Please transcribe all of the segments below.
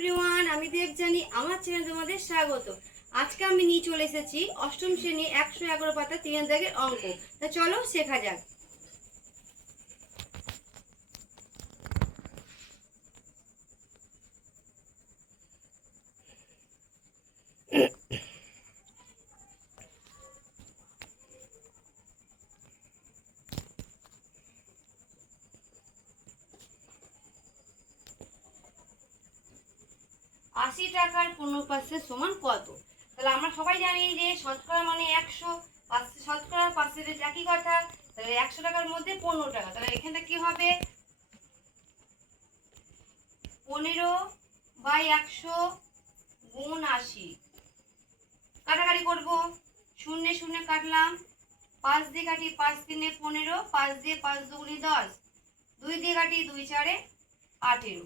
Everyone, আমি দেবযানী। আমার চ্যানেলে তোমাদের স্বাগত। আজকে আমি নিয়ে চলে এসেছি অষ্টম শ্রেণী 111 পাতা 3 দাগের অঙ্ক। তা চলো শেখা যাক। আশি টাকার 15% সমান কত? তাহলে আমরা সবাই জানি যে শতকরা মানে 100, শতকরা পার্সেন্টেজ একই কথা। তাহলে 100 টাকার মধ্যে 15 টাকা, তাহলে এখানটা কি হবে? 15/100 গুণ 80। কাটাকাটি করব, শূন্যে শূন্যে কাটলাম, 5 দিয়ে কাটি, 5 3 15, 5 দিয়ে 5 2 10, 2 দিয়ে কাটি, 2 4 18।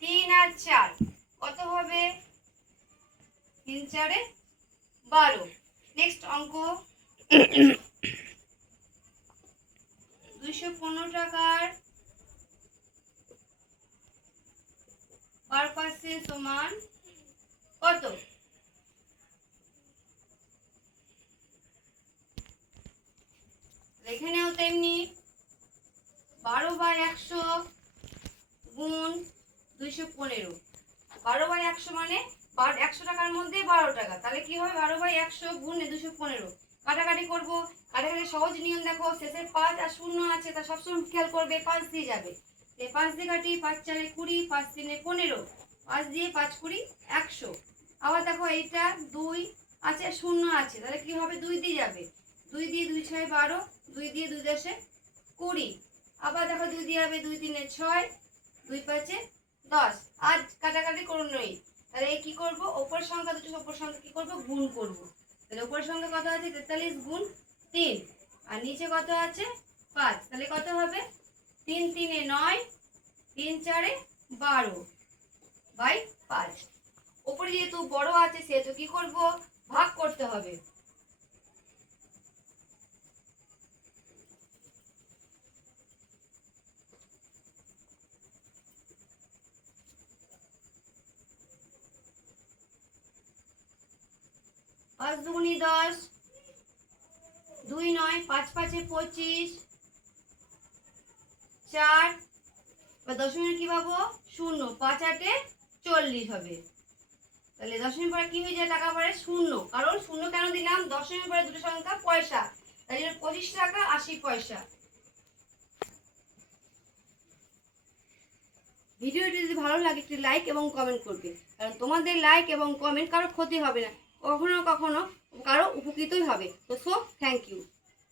3 আর 4 কত হবে? 3 4 12। নেক্সট অঙ্ক, 215 টাকার 12% সমান কত? এখানেও তেমনি 12/100 গুণ 215। 12/100 মানে 100 টাকার মধ্যে 12 টাকা, তাহলে কি হবে? 12/100 গুণ 215। কাটাকাটি করব, কাটাকাটি সহজ নিয়ম দেখো, শেষে 5 আর 0 আছে, তা সবসময় খেয়াল করবে 5 দিয়ে যাবে। 5 দিয়ে কাটি, 5 4 20, 5 3 15, 5 দিয়ে 5 20 100। আবার দেখো এইটা 2 আছে, 0 আছে, তাহলে কি হবে? 2 দিয়ে যাবে, 2 দিয়ে 2 6 12, 2 দিয়ে 2 10 20। আবার দেখো 2 দিয়ে যাবে, 2 3 6, 2 5 10। আজ কাটাকাটি করুন নই, তাহলে কি করব? উপরের সংখ্যা দুটো উপর সংখ্যা কি করব? গুণ করব। তাহলে উপরের সংখ্যা কত আছে? 43 গুণ 3, আর নিচে কত আছে? 5। তাহলে কত হবে? 3 3 9, 3 4 12/5। উপরে যেহেতু বড় আছে সেহেতু কি করব? ভাগ করতে হবে। পাঁচ দুগুনি 10, 2 9, 5 5 25, 4 বা দশমিক কি পাবো? 0, 5 8 40 হবে। তাহলে দশমিক পরে কি হয়ে যায়? টাকা পরে 0, কারণ 0 কেন দিলাম? দশমিক পরে দুটো সংখ্যা পয়সা, তাই জন্য 25 টাকা 80 পয়সা। ভিডিওটি যদি ভালো লাগে একটি লাইক এবং কমেন্ট করবে, কারণ তোমাদের লাইক এবং কমেন্ট কারো ক্ষতি হবে না, কখনো কখনো কারো উপকৃতই হবে। তো থ্যাংক ইউ।